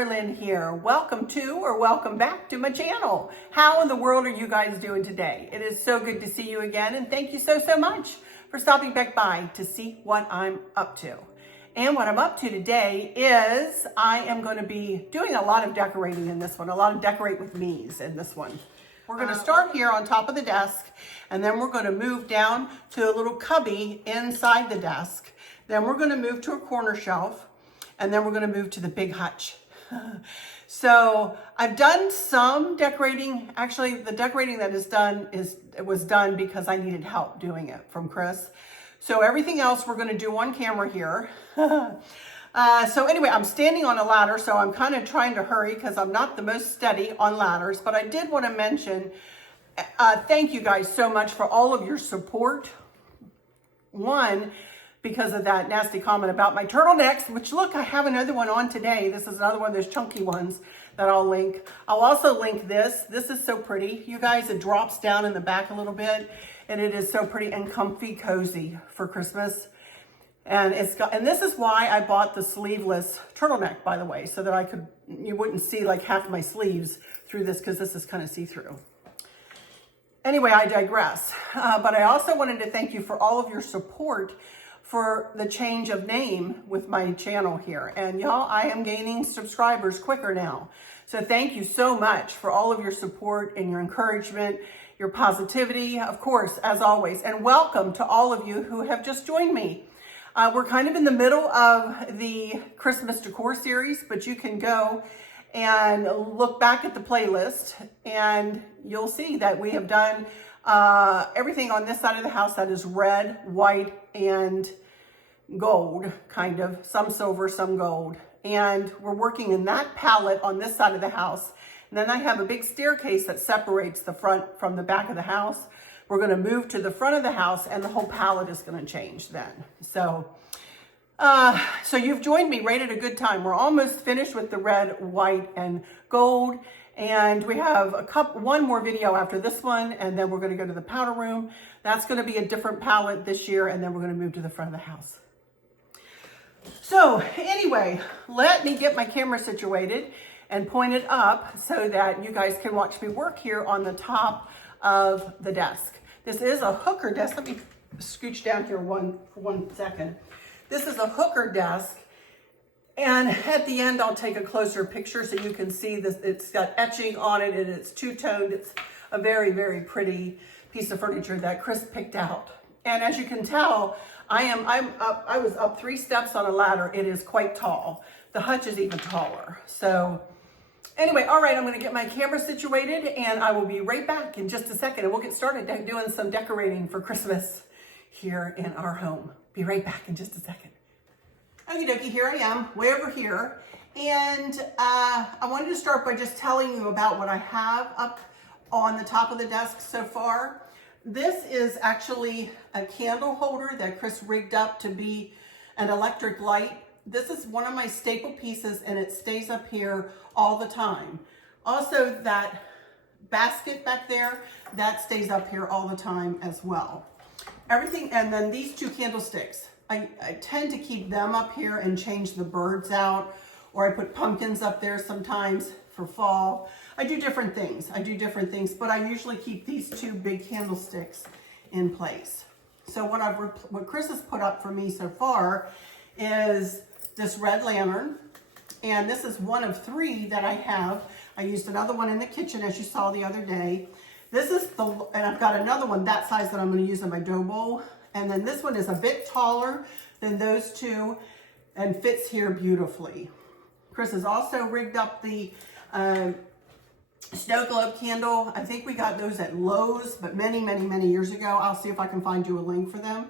Arlynn here. Welcome to or welcome back to my channel. How in the world are you guys doing today? It is so good to see you again, and thank you so much for stopping back by to see what I'm up to. And what I'm up to today is I am going to be doing a lot of decorating in this one, a lot of decorate with me's in this one. We're going to start here on top of the desk, and then we're going to move down to a little cubby inside the desk. Then we're going to move to a corner shelf, and then we're going to move to the big hutch. So I've done some decorating. Actually, the decorating that was done because I needed help doing it from Chris. So everything else we're going to do on camera here. So anyway, I'm standing on a ladder, so I'm kind of trying to hurry because I'm not the most steady on ladders. But I did want to mention, thank you guys so much for all of your support. One, because of that nasty comment about my turtlenecks, which look, I have another one on today. This is another one of those chunky ones that I'll link. I'll also link this. This is so pretty. You guys, it drops down in the back a little bit, and it is so pretty and comfy, cozy for Christmas. And and this is why I bought the sleeveless turtleneck, by the way, so that you wouldn't see like half my sleeves through this, because this is kind of see-through. Anyway, I digress. But I also wanted to thank you for all of your support for the change of name with my channel here. And y'all, I am gaining subscribers quicker now. So thank you so much for all of your support and your encouragement, your positivity, of course, as always. And welcome to all of you who have just joined me. We're kind of in the middle of the Christmas decor series, but you can go and look back at the playlist and you'll see that we have done everything on this side of the house that is red, white, and gold, kind of, some silver, some gold. And we're working in that palette on this side of the house. And then I have a big staircase that separates the front from the back of the house. We're going to move to the front of the house, and the whole palette is going to change then. So you've joined me right at a good time. We're almost finished with the red, white, and gold. And we have one more video after this one, and then we're going to go to the powder room. That's going to be a different palette this year, and then we're going to move to the front of the house. So anyway, let me get my camera situated and point it up so that you guys can watch me work here on the top of the desk. This is a hooker desk. Let me scooch down here for one second. This is a hooker desk. And at the end, I'll take a closer picture so you can see this. It's got etching on it, and it's two-toned. It's a very pretty piece of furniture that Chris picked out. And as you can tell, I was up 3 steps on a ladder. It is quite tall. The hutch is even taller. So anyway, all right, I'm going to get my camera situated, and I will be right back in just a second, and we'll get started doing some decorating for Christmas here in our home. Be right back in just a second. Okie dokie, here I am, way over here. And I wanted to start by just telling you about what I have up on the top of the desk so far. This is actually a candle holder that Chris rigged up to be an electric light. This is one of my staple pieces, and it stays up here all the time. Also, that basket back there, that stays up here all the time as well. Everything, and then these 2 candlesticks. I tend to keep them up here and change the birds out, or I put pumpkins up there sometimes for fall. I do different things, but I usually keep these 2 big candlesticks in place. So what Chris has put up for me so far is this red lantern, and this is one of 3 that I have. I used another one in the kitchen, as you saw the other day. This is and I've got another one that size that I'm going to use in my dough bowl. And then this one is a bit taller than those 2 and fits here beautifully. Chris has also rigged up the snow globe candle. I think we got those at Lowe's, but many years ago. I'll see if I can find you a link for them.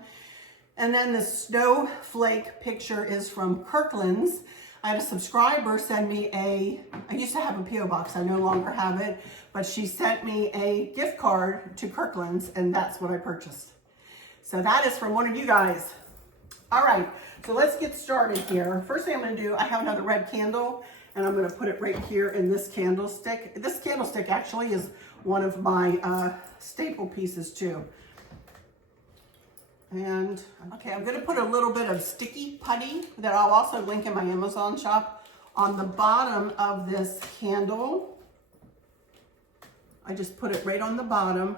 And then the snowflake picture is from Kirkland's. I had a subscriber send me I used to have a P.O. box. I no longer have it, but she sent me a gift card to Kirkland's, and that's what I purchased. So that is from one of you guys. All right, so let's get started here. First thing I'm going to do, I have another red candle, and I'm going to put it right here in this candlestick. This candlestick actually is one of my staple pieces too. And okay, I'm going to put a little bit of sticky putty that I'll also link in my Amazon shop on the bottom of this candle. I just put it right on the bottom,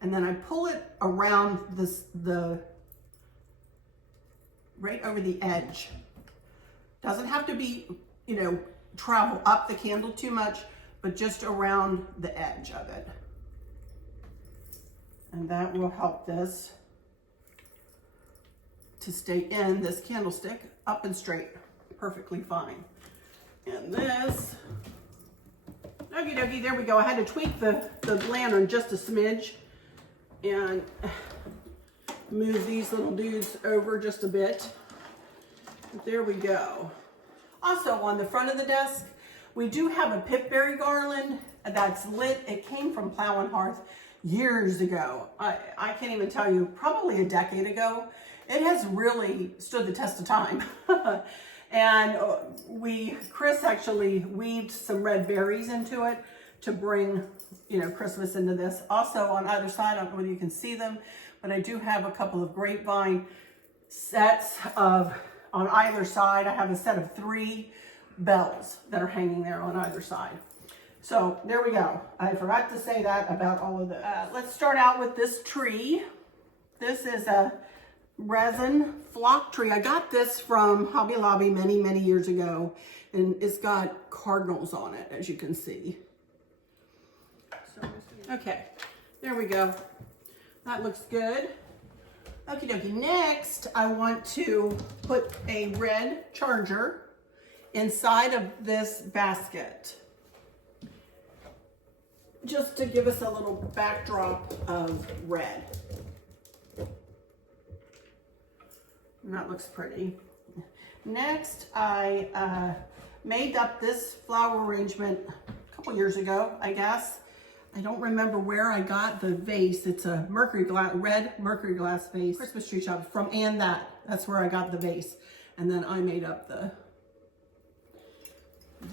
and then I pull it around right over the edge. Doesn't have to be, you know, travel up the candle too much, but just around the edge of it. And that will help this to stay in this candlestick up and straight, perfectly fine. And this, okie dokie, there we go. I had to tweak the lantern just a smidge and move these little dudes over just a bit. There we go. Also on the front of the desk, we do have a pipberry garland that's lit. It came from Plow and Hearth years ago. I can't even tell you, probably a decade ago. It has really stood the test of time. And Chris actually weaved some red berries into it to bring, you know, Christmas into this. Also on either side, I don't know whether you can see them, but I do have a couple of grapevine sets of, on either side. I have a set of 3 bells that are hanging there on either side. So there we go. I forgot to say that about all of this. Let's start out with this tree. This is a resin flock tree. I got this from Hobby Lobby many, many years ago, and it's got cardinals on it, as you can see. So, okay, there we go. That looks good. Okie dokie. Next, I want to put a red charger inside of this basket, just to give us a little backdrop of red. And that looks pretty. Next, I made up this flower arrangement a couple years ago, I guess. I don't remember where I got the vase. It's a red mercury glass vase, Christmas tree shop from Ann That. That's where I got the vase. And then I made up the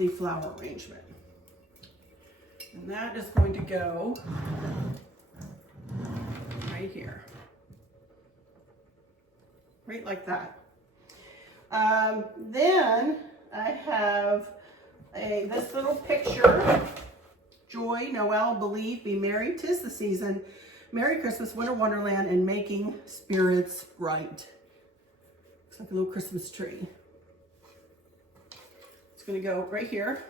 flower arrangement. And that is going to go right here. Right like that. Then I have this little picture. Joy, Noel, believe, be merry, 'tis the season. Merry Christmas, winter wonderland, and making spirits bright. Looks like a little Christmas tree. It's gonna go right here.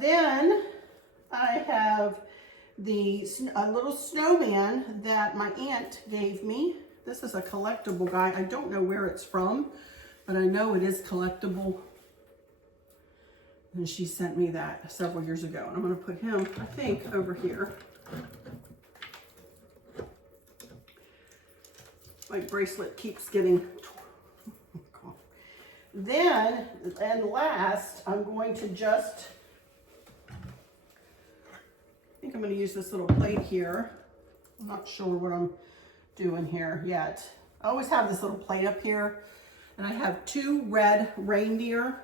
Then I have a little snowman that my aunt gave me. This is a collectible guy. I don't know where it's from, but I know it is collectible. And she sent me that several years ago. And I'm going to put him, I think, over here. My bracelet keeps getting... Then, and last, I'm going to just... I think I'm going to use this little plate here. I'm not sure what I'm doing here yet. I always have this little plate up here. And I have 2 red reindeer.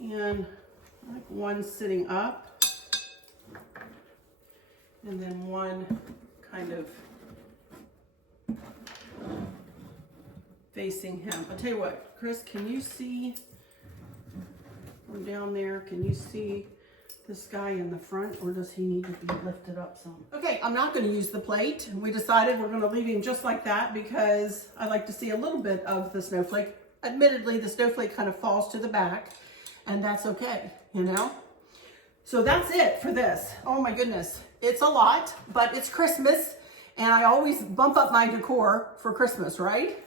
And like one sitting up. And then one kind of facing him. I'll tell you what, Chris, can you see from down there? Can you see this guy in the front, or does he need to be lifted up some? Okay, I'm not going to use the plate. We decided we're going to leave him just like that because I like to see a little bit of the snowflake. Admittedly, the snowflake kind of falls to the back, and that's okay, you know? So that's it for this. Oh my goodness. It's a lot, but it's Christmas, and I always bump up my decor for Christmas, right?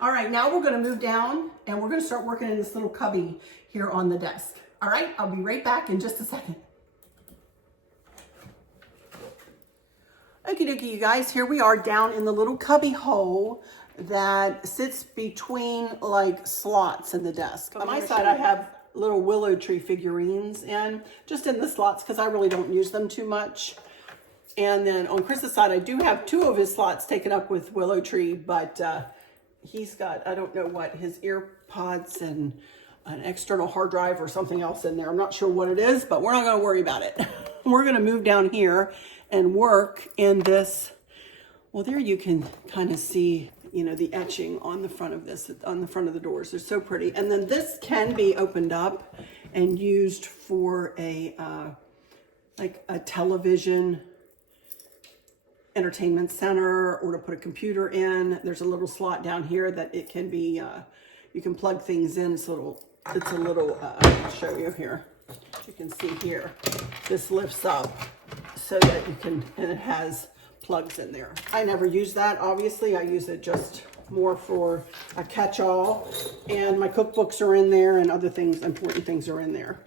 All right, now we're going to move down, and we're going to start working in this little cubby here on the desk. All right, I'll be right back in just a second. Okie dokie, you guys, here we are down in the little cubby hole that sits between like slots in the desk. On my side, I have little willow tree figurines and just in the slots because I really don't use them too much. And then on Chris's side, I do have 2 of his slots taken up with willow tree, but he's got, I don't know what, his ear pods and an external hard drive or something else in there. I'm not sure what it is, but we're not going to worry about it. We're going to move down here and work in this Well, there you can kind of see, you know, the etching on the front of this, on the front of the doors. They're so pretty. And then this can be opened up and used for a, like a television entertainment center, or to put a computer in. There's a little slot down here that it can be, you can plug things in. It's a little, I'll show you here. You can see here, this lifts up so that you can, and it has plugs in there. I never use that, obviously. I use it just more for a catch-all, and my cookbooks are in there and other things, important things are in there.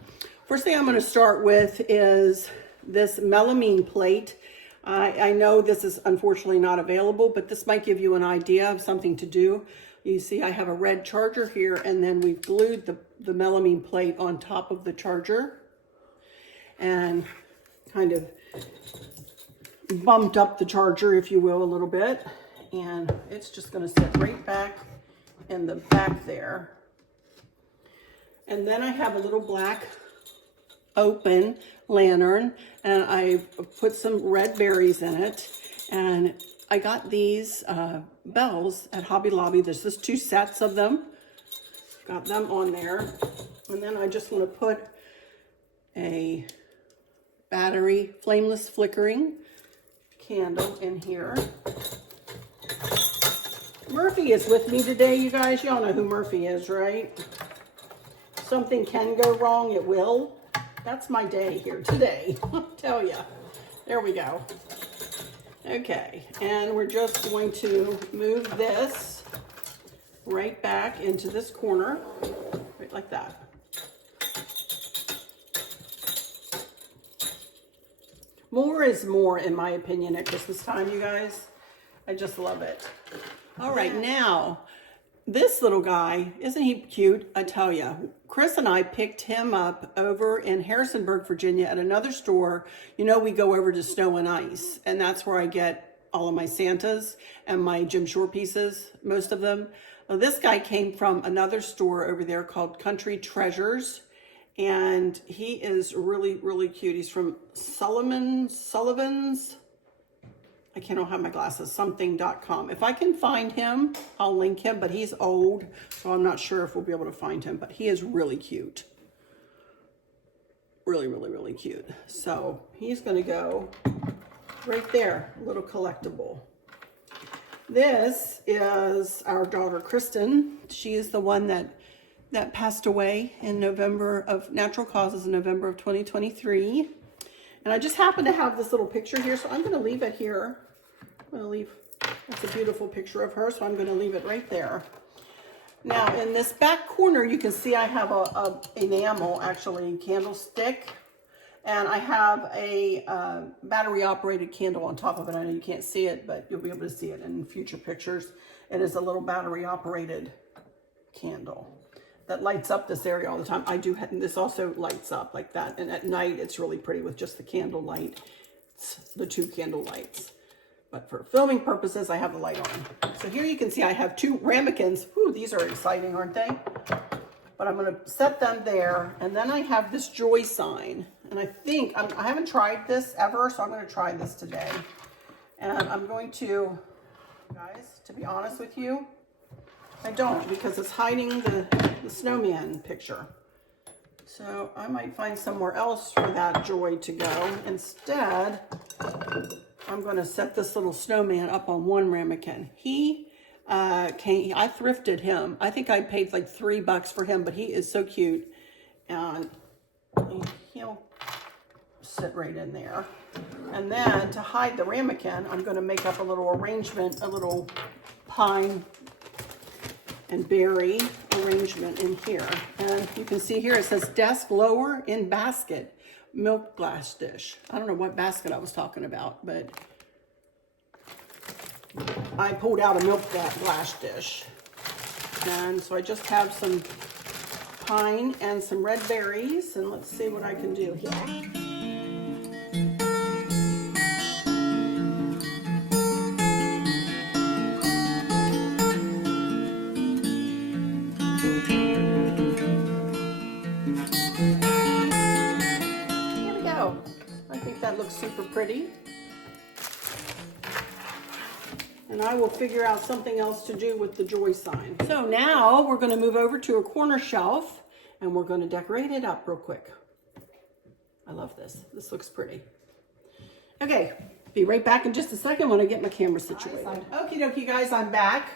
First thing I'm going to start with is this melamine plate. I know this is unfortunately not available, but this might give you an idea of something to do. You see I have a red charger here, and then we've glued the melamine plate on top of the charger and kind of bumped up the charger, if you will, a little bit. And it's just going to sit right back in the back there. And then I have a little black open lantern, and I put some red berries in it. And I got these bells at Hobby Lobby. There's just 2 sets of them. Got them on there. And then I just want to put a battery flameless flickering candle in here. Murphy is with me today, you guys. Y'all know who Murphy is, right? Something can go wrong, it will. That's my day here today, I'll tell you. There we go. Okay, and we're just going to move this right back into this corner, right like that. More is more, in my opinion, at Christmas time, you guys. I just love it. All right, now, this little guy, isn't he cute? I tell you, Chris and I picked him up over in Harrisonburg, Virginia at another store. You know, we go over to Snow and Ice, and that's where I get all of my Santas and my Jim Shore pieces, most of them. Well, this guy came from another store over there called Country Treasures. And he is really, really cute. He's from Sullivan's, I can't have my glasses, something.com. If I can find him, I'll link him, but he's old, so I'm not sure if we'll be able to find him, but he is really cute. Really, really, really cute. So he's gonna go right there, a little collectible. This is our daughter, Kristen. She is the one that passed away in November of natural causes in November of 2023. And I just happen to have this little picture here, so I'm going to leave it here. That's a beautiful picture of her, so I'm going to leave it right there. Now, in this back corner, you can see I have a enamel, actually, candlestick. And I have a battery-operated candle on top of it. I know you can't see it, but you'll be able to see it in future pictures. It is a little battery-operated candle that lights up this area all the time. This also lights up like that. And at night, it's really pretty with just the candle light. It's the 2 candle lights. But for filming purposes, I have the light on. So here you can see I have 2 ramekins. Whew, these are exciting, aren't they? But I'm gonna set them there. And then I have this joy sign. And I think, I haven't tried this ever, so I'm gonna try this today. And I'm going to, guys, to be honest with you, I don't, because it's hiding the snowman picture. So I might find somewhere else for that joy to go. Instead, I'm going to set this little snowman up on one ramekin. I thrifted him. I think I paid like $3 for him, but he is so cute. And he'll sit right in there. And then to hide the ramekin, I'm going to make up a little arrangement, a little pine and berry arrangement in here. And you can see here it says desk lower in basket, milk glass dish. I don't know what basket I was talking about, but I pulled out a milk glass dish. And so I just have some pine and some red berries, and let's see what I can do here. That looks super pretty. And I will figure out something else to do with the joy sign. So now we're going to move over to a corner shelf and we're going to decorate it up real quick. I love this. This looks pretty. Okay, be right back in just a second when I get my camera situated. Okie dokie guys, I'm back.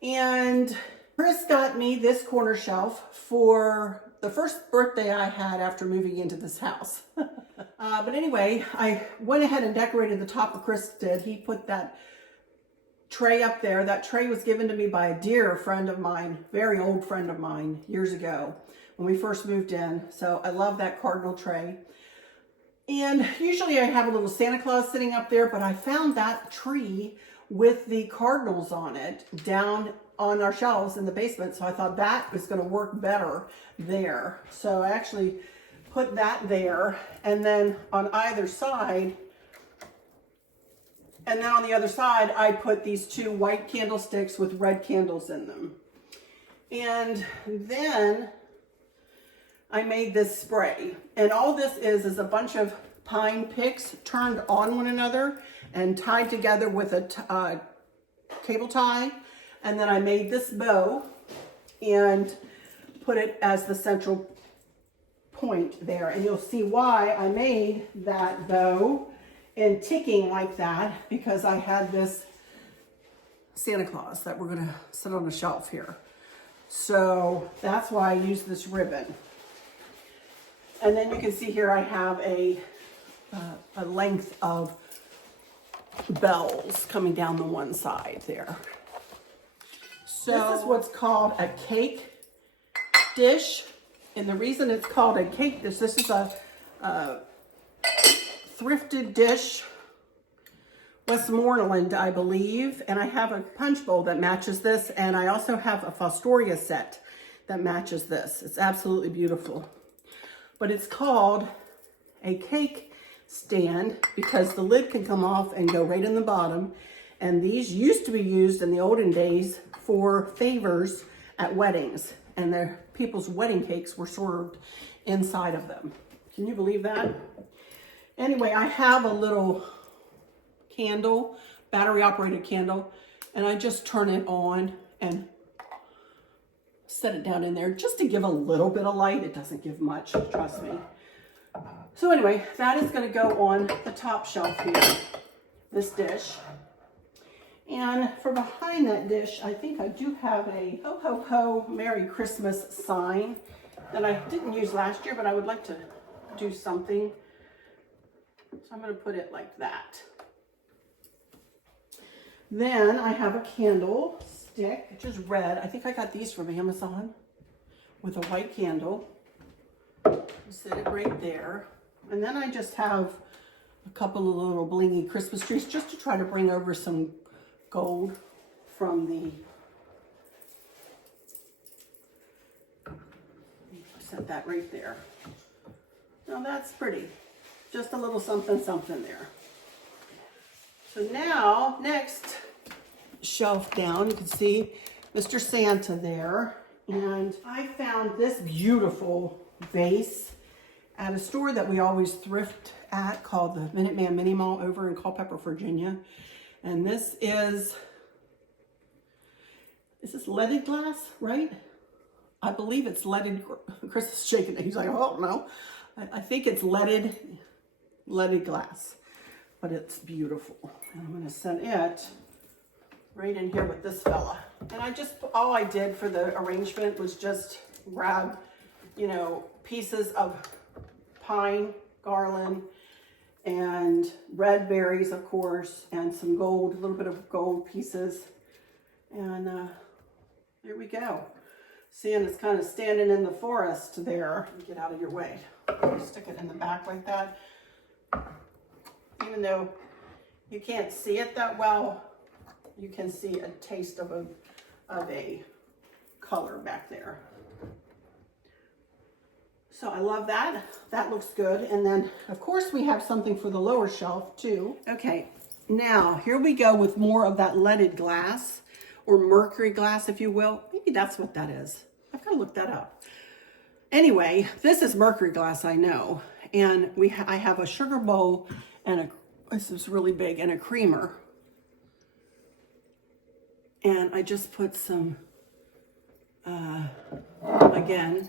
And Chris got me this corner shelf for the first birthday I had after moving into this house. But anyway, I went ahead and decorated the top of Chris did. He put that tray up there. That tray was given to me by a dear friend of mine, very old friend of mine years ago when we first moved in. So I love that cardinal tray. And usually I have a little Santa Claus sitting up there, but I found that tree with the cardinals on it down on our shelves in the basement. So I thought that was going to work better there. So I actually put that there, and then on either side, and then on the other side, I put these two white candlesticks with red candles in them. And then I made this spray. And all this is a bunch of pine picks turned on one another and tied together with a cable tie. And then I made this bow and put it as the central point there. And you'll see why I made that bow and ticking like that, because I had this Santa Claus that we're going to sit on the shelf here. So that's why I used this ribbon. And then you can see here I have a length of bells coming down the one side there. So this is what's called a cake dish. And the reason it's called a cake dish, this is a thrifted dish, Westmoreland, I believe. And I have a punch bowl that matches this. And I also have a Fostoria set that matches this. It's absolutely beautiful. But it's called a cake stand because the lid can come off and go right in the bottom. And these used to be used in the olden days for favors at weddings. And people's wedding cakes were served inside of them. Can you believe that? Anyway, I have a little candle, battery operated candle, and I just turn it on and set it down in there just to give a little bit of light. It doesn't give much, trust me. So anyway, that is going to go on the top shelf here, this dish. And for behind that dish, I think I do have a Ho Ho Ho Merry Christmas sign that I didn't use last year, but I would like to do something. So I'm going to put it like that. Then I have a candle stick, which is red. I think I got these from Amazon with a white candle. Set it right there. And then I just have a couple of little blingy Christmas trees just to try to bring over some gold from the, set that right there. Now that's pretty. Just a little something something there. So now, next shelf down, you can see Mr. Santa there. And I found this beautiful vase at a store that we always thrift at called the Minuteman Mini Mall over in Culpeper, Virginia. And this is this leaded glass, right? I believe it's leaded. Chris is shaking it. He's like, oh, no. I think it's leaded glass, but it's beautiful. And I'm going to set it right in here with this fella. And all I did for the arrangement was just grab, pieces of pine, garland, and red berries, of course, and some gold, a little bit of gold pieces. And there we go. Santa's kind of standing in the forest there. Get out of your way. Stick it in the back like that. Even though you can't see it that well, you can see a taste of a color back there. So I love that. That looks good. And then, of course, we have something for the lower shelf, too. Okay, now here we go with more of that leaded glass, or mercury glass, if you will. Maybe that's what that is. I've got to look that up. Anyway, this is mercury glass, I know. And I have a sugar bowl and this is really big, and a creamer. And I just put some, again,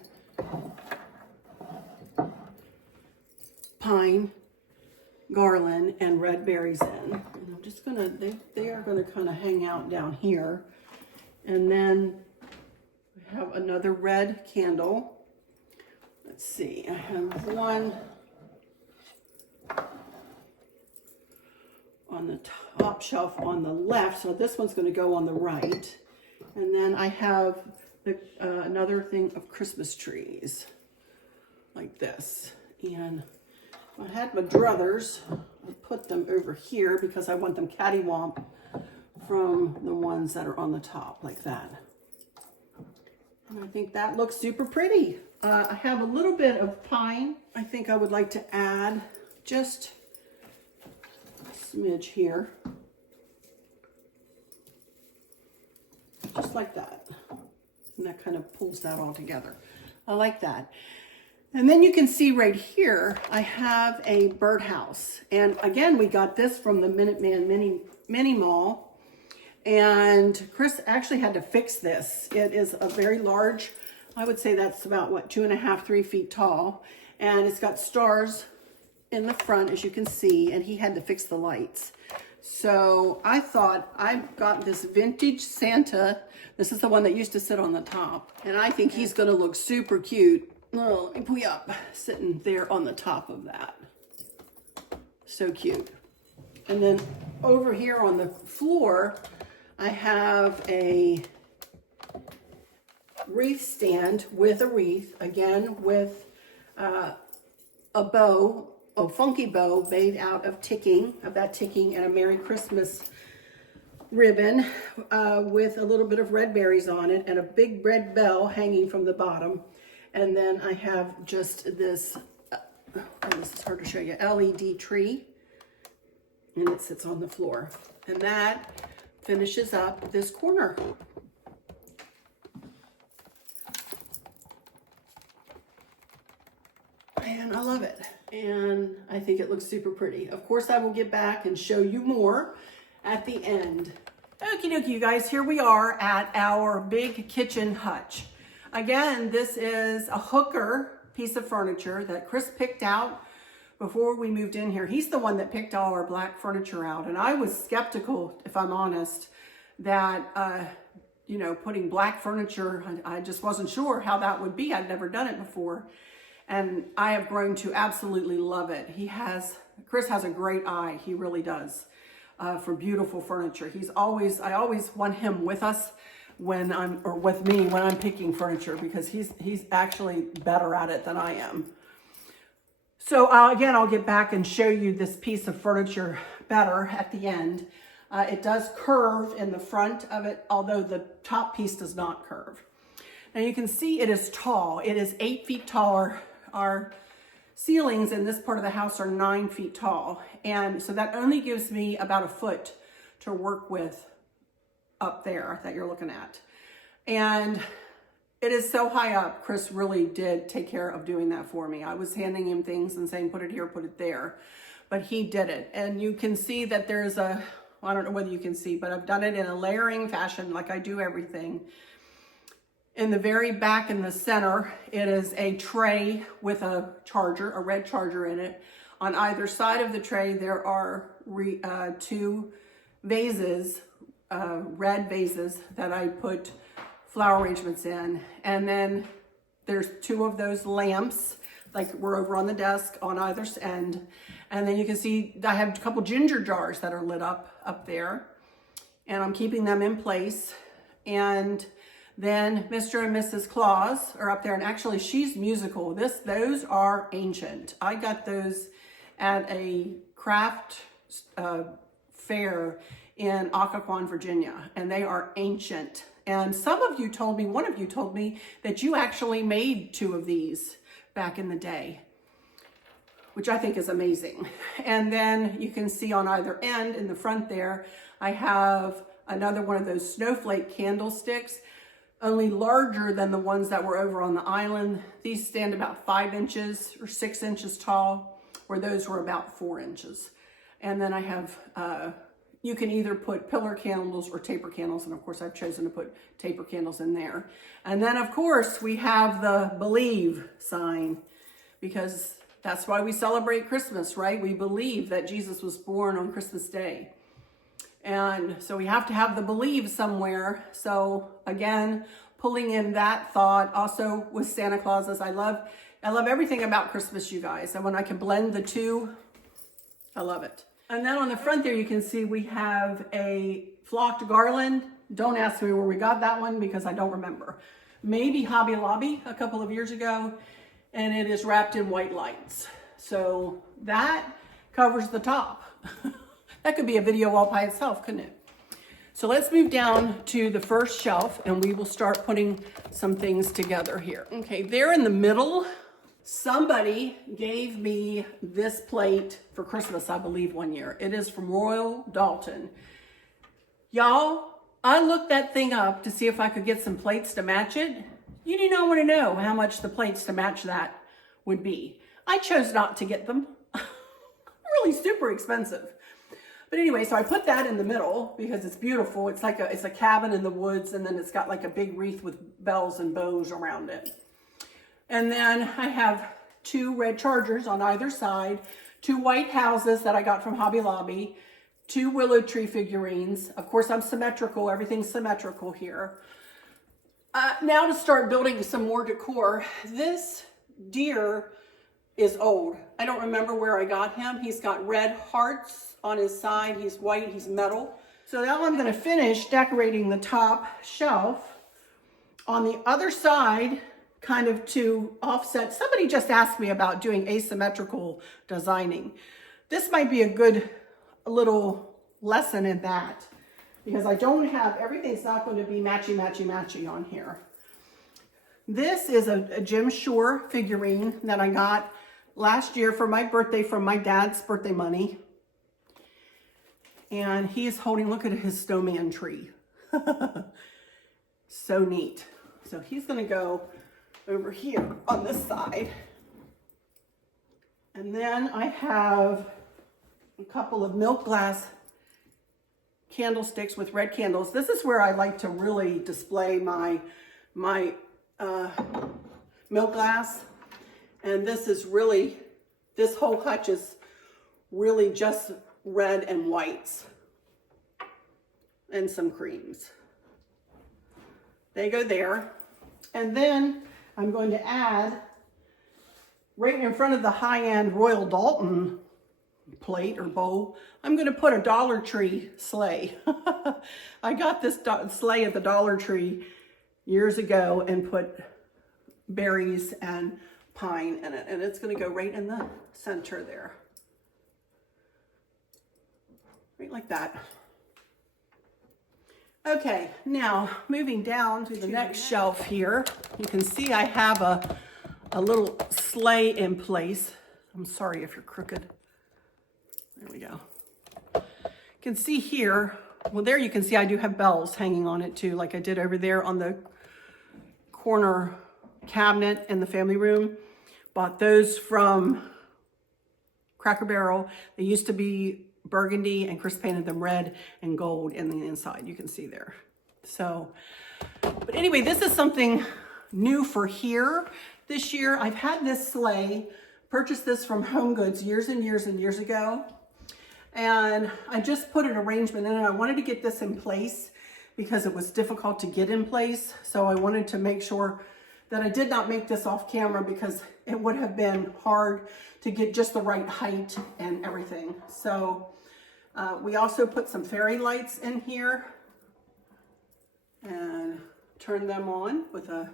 pine, garland, and red berries in. And I'm just gonna, they are gonna kind of hang out down here. And then I have another red candle. Let's see, I have one on the top shelf on the left, so this one's going to go on the right. And then I have another thing of Christmas trees like this. And I had my druthers. I put them over here because I want them cattywomp from the ones that are on the top like that. And I think that looks super pretty. I have a little bit of pine. I think I would like to add just a smidge here. Just like that. And that kind of pulls that all together. I like that. And then you can see right here, I have a birdhouse. And again, we got this from the Minuteman Mini Mall. And Chris actually had to fix this. It is a very large, I would say that's about, what, 2.5, 3 feet tall. And it's got stars in the front, as you can see, and he had to fix the lights. So I thought, I've got this vintage Santa. This is the one that used to sit on the top. And I think he's gonna look super cute. Oh, let me pull you up, sitting there on the top of that. So cute. And then over here on the floor, I have a wreath stand with a wreath, again with a bow, a funky bow made out of that ticking, and a Merry Christmas ribbon with a little bit of red berries on it, and a big red bell hanging from the bottom. And then I have just this, this is hard to show you, LED tree, and it sits on the floor. And that finishes up this corner. And I love it. And I think it looks super pretty. Of course, I will get back and show you more at the end. Okie dokie, you guys, here we are at our big kitchen hutch. Again, this is a hooker piece of furniture that Chris picked out before we moved in here. He's the one that picked all our black furniture out. And I was skeptical, if I'm honest, that, you know, putting black furniture, I just wasn't sure how that would be. I'd never done it before. And I have grown to absolutely love it. Chris has a great eye. He really does, for beautiful furniture. I always want him with us with me when I'm picking furniture, because he's actually better at it than I am. So again, I'll get back and show you this piece of furniture better at the end. It does curve in the front of it, although the top piece does not curve. Now you can see it is tall. It is 8 feet taller. Our ceilings in this part of the house are 9 feet tall. And so that only gives me about a foot to work with up there that you're looking at. And it is so high up. Chris really did take care of doing that for me. I was handing him things and saying, put it here, put it there. But he did it. And you can see that there's I don't know whether you can see, but I've done it in a layering fashion like I do everything. In the very back in the center, it is a tray with a charger, a red charger in it. On either side of the tray, there are 2 vases, red vases that I put flower arrangements in. And then there's 2 of those lamps, like we're over on the desk on either end. And then you can see I have a couple ginger jars that are lit up there. And I'm keeping them in place. And then Mr. and Mrs. Claus are up there. And actually, she's musical. Those are ancient. I got those at a craft fair in Occoquan, Virginia. And they are ancient. And some of you told me, one of you told me, that you actually made 2 of these back in the day, which I think is amazing. And then you can see on either end in the front there, I have another one of those snowflake candlesticks, only larger than the ones that were over on the island. These stand about 5 inches or 6 inches tall, where those were about 4 inches. And then I have you can either put pillar candles or taper candles. And of course, I've chosen to put taper candles in there. And then of course, we have the believe sign, because that's why we celebrate Christmas, right? We believe that Jesus was born on Christmas Day. And so we have to have the believe somewhere. So again, pulling in that thought. Also with Santa Clauses, I love everything about Christmas, you guys. And when I can blend the two, I love it. And then on the front there, you can see we have a flocked garland. Don't ask me where we got that one because I don't remember. Maybe Hobby Lobby a couple of years ago. And it is wrapped in white lights. So that covers the top. That could be a video all by itself, couldn't it? So let's move down to the first shelf and we will start putting some things together here. Okay, there in the middle, somebody gave me this plate for Christmas, I believe, one year. It is from Royal Dalton. Y'all, I looked that thing up to see if I could get some plates to match it. You do not want to know how much the plates to match that would be. I chose not to get them. Really super expensive. But anyway, so I put that in the middle because it's beautiful. It's like it's a cabin in the woods, and then it's got like a big wreath with bells and bows around it. And then I have 2 red chargers on either side, 2 white houses that I got from Hobby Lobby, 2 willow tree figurines. Of course, I'm symmetrical. Everything's symmetrical here. Now to start building some more decor. This deer is old. I don't remember where I got him. He's got red hearts on his side. He's white, he's metal. So now I'm gonna finish decorating the top shelf. On the other side, kind of to offset, somebody just asked me about doing asymmetrical designing. This might be a good little lesson in that, because I don't have, everything's not going to be matchy, matchy, matchy on here. This is a Jim Shore figurine that I got last year for my birthday from my dad's birthday money. And he is holding, look at his snowman tree. So neat. So he's gonna go over here on this side. And then I have a couple of milk glass candlesticks with red candles. This is where I like to really display my milk glass. And this is really, this whole hutch is really just red and whites and some creams. They go there. And then I'm going to add, right in front of the high-end Royal Dalton plate or bowl, I'm going to put a Dollar Tree sleigh. I got this sleigh at the Dollar Tree years ago and put berries and pine in it, and it's going to go right in the center there, right like that. Okay, now moving down to the next shelf here, you can see I have a little sleigh in place. I'm sorry if you're crooked. There we go. You can see here, well, there you can see I do have bells hanging on it too, like I did over there on the corner cabinet in the family room. Bought those from Cracker Barrel. They used to be burgundy, and Chris painted them red and gold in the inside. You can see there. So, but anyway, this is something new for here this year. I've had this sleigh, purchased this from Home Goods years and years and years ago. And I just put an arrangement in, and I wanted to get this in place because it was difficult to get in place. So I wanted to make sure that I did not make this off camera, because it would have been hard to get just the right height and everything. So we also put some fairy lights in here and turn them on with a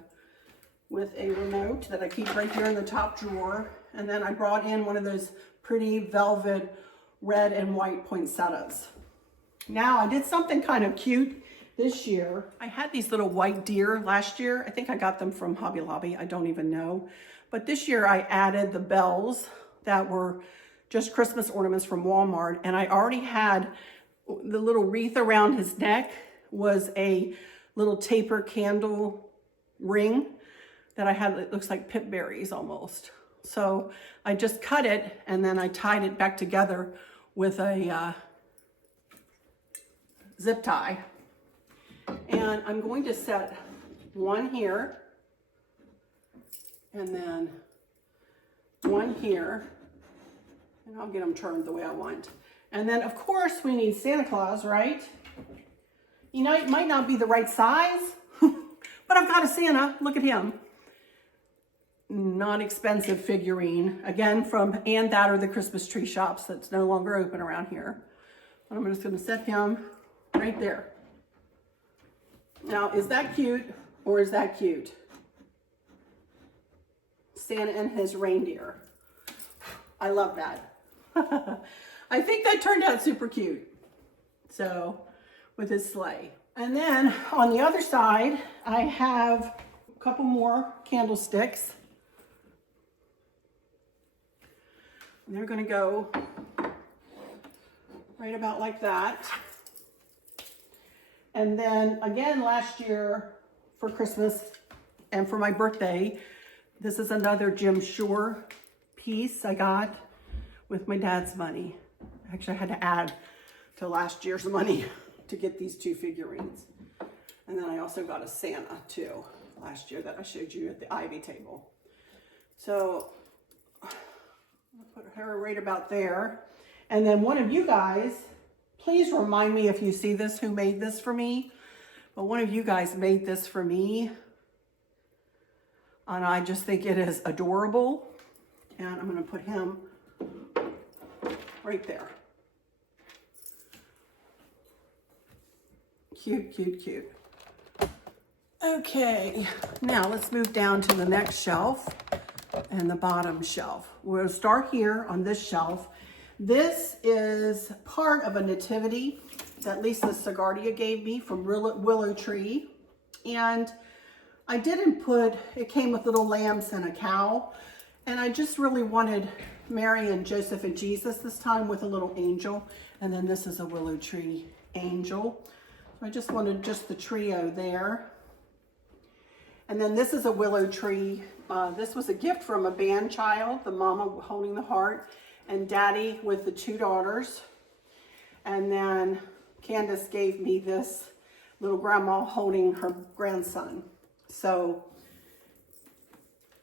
remote that I keep right here in the top drawer. And then I brought in one of those pretty velvet red and white poinsettias. Now I did something kind of cute this year. I had these little white deer last year. I think I got them from Hobby Lobby. I don't even know. But this year I added the bells that were just Christmas ornaments from Walmart. And I already had the little wreath around his neck was a little taper candle ring that I had. It looks like pip berries almost. So I just cut it and then I tied it back together with a zip tie. And I'm going to set one here, and then one here, and I'll get them turned the way I want. And then of course we need Santa Claus, right? You know, it might not be the right size, but I've got a Santa, look at him. Non-expensive figurine, again from and that are the Christmas tree shops that's no longer open around here. I'm just gonna set him right there. Now, is that cute or is that cute? Santa and his reindeer. I love that. I think that turned out super cute. So, with his sleigh. And then on the other side, I have a couple more candlesticks. And they're gonna go right about like that. And then again, last year for Christmas and for my birthday, this is another Jim Shore piece I got with my dad's money. Actually, I had to add to last year's money to get these two figurines. And then I also got a Santa too last year that I showed you at the Ivy table. So I'll put her right about there. And then one of you guys, please remind me if you see this, who made this for me. But one of you guys made this for me. And I just think it is adorable. And I'm gonna put him right there. Cute, cute, cute. Okay, now let's move down to the next shelf and the bottom shelf. We'll start here on this shelf. This is part of a nativity that Lisa Segardia gave me from Willow Tree. And I didn't put, it came with little lambs and a cow. And I just really wanted Mary and Joseph and Jesus this time with a little angel. And then this is a Willow Tree angel. So I just wanted just the trio there. And then this is a Willow Tree. This was a gift from a band child, the mama holding the heart, and daddy with the two daughters. And then Candace gave me this little grandma holding her grandson. So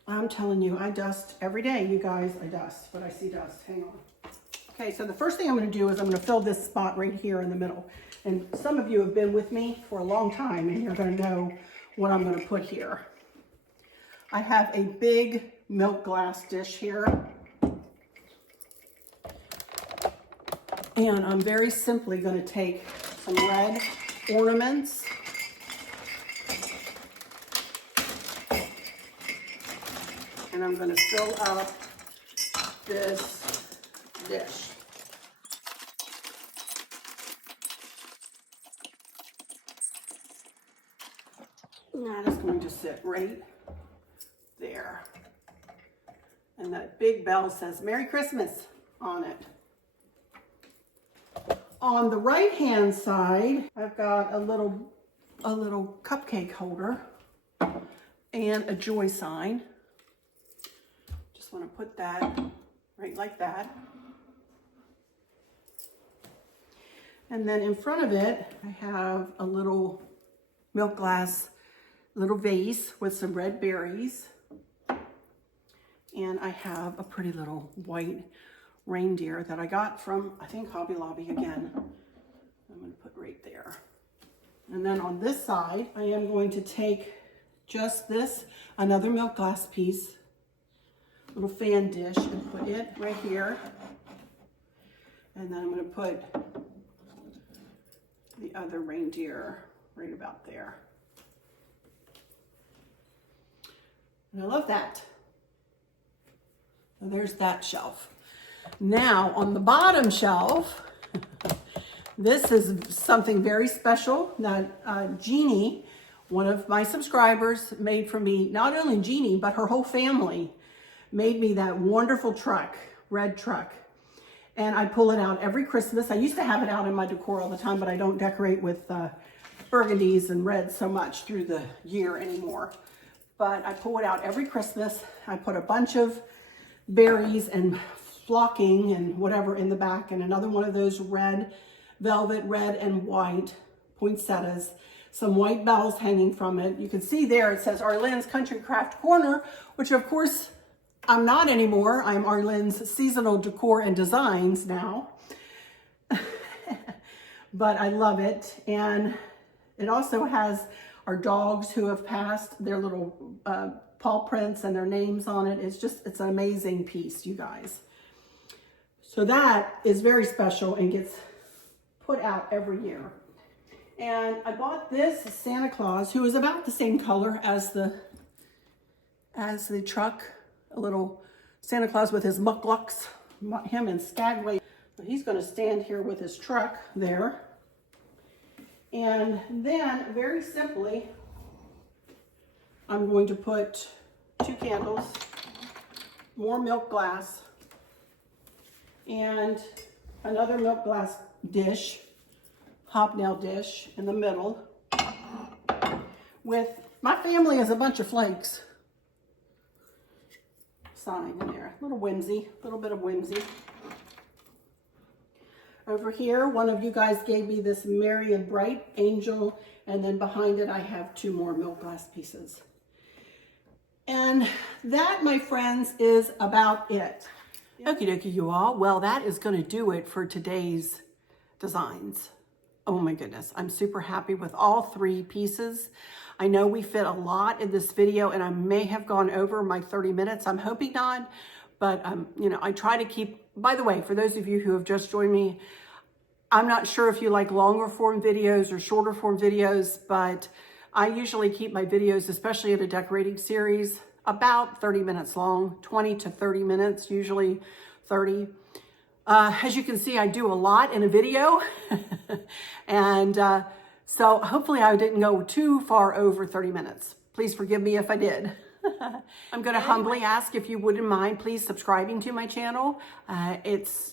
I'm telling you, I dust every day, you guys. I dust, but I see dust. Hang on. Okay, so the first thing I'm going to do is I'm going to fill this spot right here in the middle. And some of you have been with me for a long time, and you're going to know what I'm going to put here. I have a big milk glass dish here. And I'm very simply going to take some red ornaments. And I'm going to fill up this dish. And that is going to sit right there. And that big bell says Merry Christmas on it. On the right hand side, I've got a little cupcake holder and a joy sign. Just want to put that right like that. And then in front of it, I have a little milk glass, little vase with some red berries. And I have a pretty little white reindeer that I got from, I think, Hobby Lobby again. I'm going to put right there. And then on this side, I am going to take just this, another milk glass piece, little fan dish, and put it right here. And then I'm going to put the other reindeer right about there. And I love that. So there's that shelf. Now on the bottom shelf, this is something very special that Jeannie, one of my subscribers, made for me. Not only Jeannie, but her whole family made me that wonderful truck, red truck. And I pull it out every Christmas. I used to have it out in my decor all the time, but I don't decorate with burgundies and reds so much through the year anymore. But I pull it out every Christmas. I put a bunch of berries and flocking and whatever in the back, and another one of those red, velvet red and white poinsettias, some white bells hanging from it. You can see there it says Arlynn's Country Craft Corner, which of course I'm not anymore. I'm Arlynn's Seasonal Decor and Designs now. But I love it. And it also has our dogs who have passed, their little paw prints and their names on it. It's an amazing piece, you guys. So that is very special and gets put out every year. And I bought this Santa Claus, who is about the same color as the truck, a little Santa Claus with his mucklucks, him and Skagway. He's going to stand here with his truck there. And then, very simply, I'm going to put 2 candles, more milk glass, and another milk glass dish, hobnail dish in the middle, with my family is a bunch of flakes sign in there. A little whimsy, a little bit of whimsy. Over here, one of you guys gave me this Merry and Bright angel, and then behind it I have 2 more milk glass pieces. And that, my friends, is about it. Okie dokie, you all. Well, that is going to do it for today's designs. Oh my goodness, I'm super happy with all 3 pieces. I know we fit a lot in this video, and I may have gone over my 30 minutes. I'm hoping not, but you know, I try to keep. By the way, for those of you who have just joined me, I'm not sure if you like longer form videos or shorter form videos, but I usually keep my videos, especially in a decorating series, about 30 minutes long, 20 to 30 minutes, usually 30. As you can see, I do a lot in a video. And so hopefully I didn't go too far over 30 minutes. Please forgive me if I did. I'm going to humbly ask if you wouldn't mind please subscribing to my channel. It's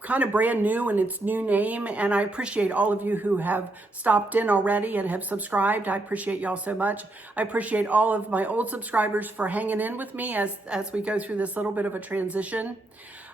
kind of brand new in its new name, and I appreciate all of you who have stopped in already and have subscribed. I appreciate y'all so much. I appreciate all of my old subscribers for hanging in with me as we go through this little bit of a transition.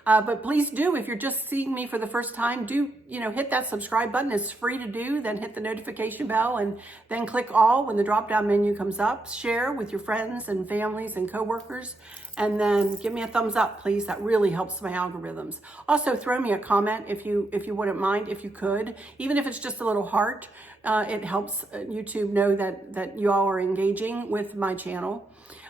But please do, if you're just seeing me for the first time, do, you know, hit that subscribe button. It's free to do. Then hit the notification bell and then click all when the drop-down menu comes up. Share with your friends and families and coworkers. And then give me a thumbs up, please. That really helps my algorithms. Also, throw me a comment if you wouldn't mind, if you could. Even if it's just a little heart, it helps YouTube know that you all are engaging with my channel.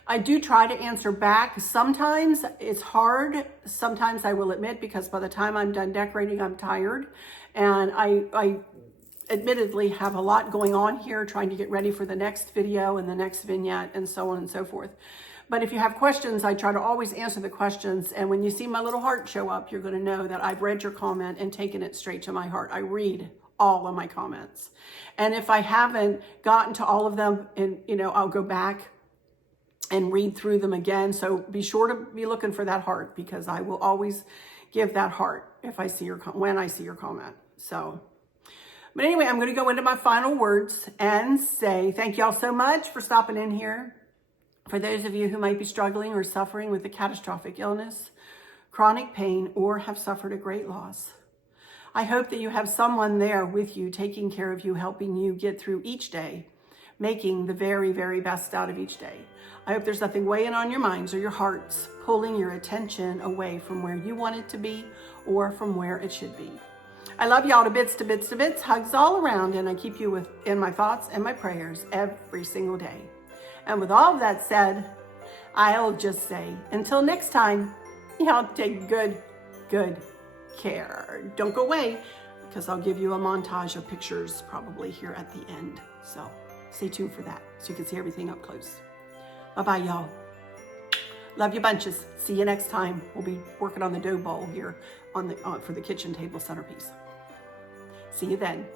I do try to answer back. Sometimes it's hard. Sometimes I will admit, because by the time I'm done decorating, I'm tired. And I admittedly have a lot going on here, trying to get ready for the next video and the next vignette and so on and so forth. But if you have questions, I try to always answer the questions. And when you see my little heart show up, you're going to know that I've read your comment and taken it straight to my heart. I read all of my comments. And if I haven't gotten to all of them, and you know, I'll go back and read through them again. So be sure to be looking for that heart, because I will always give that heart if I see your when I see your comment. So, but anyway, I'm going to go into my final words and say thank y'all so much for stopping in here. For those of you who might be struggling or suffering with a catastrophic illness, chronic pain, or have suffered a great loss, I hope that you have someone there with you, taking care of you, helping you get through each day, making the very, very best out of each day. I hope there's nothing weighing on your minds or your hearts, pulling your attention away from where you want it to be or from where it should be. I love y'all to bits, to bits, to bits. Hugs all around, and I keep you in my thoughts and my prayers every single day. And with all of that said, I'll just say, until next time, y'all take good care. Don't go away, because I'll give you a montage of pictures probably here at the end. So stay tuned for that so you can see everything up close. Bye-bye, y'all. Love you bunches. See you next time. We'll be working on the dough bowl here for the kitchen table centerpiece. See you then.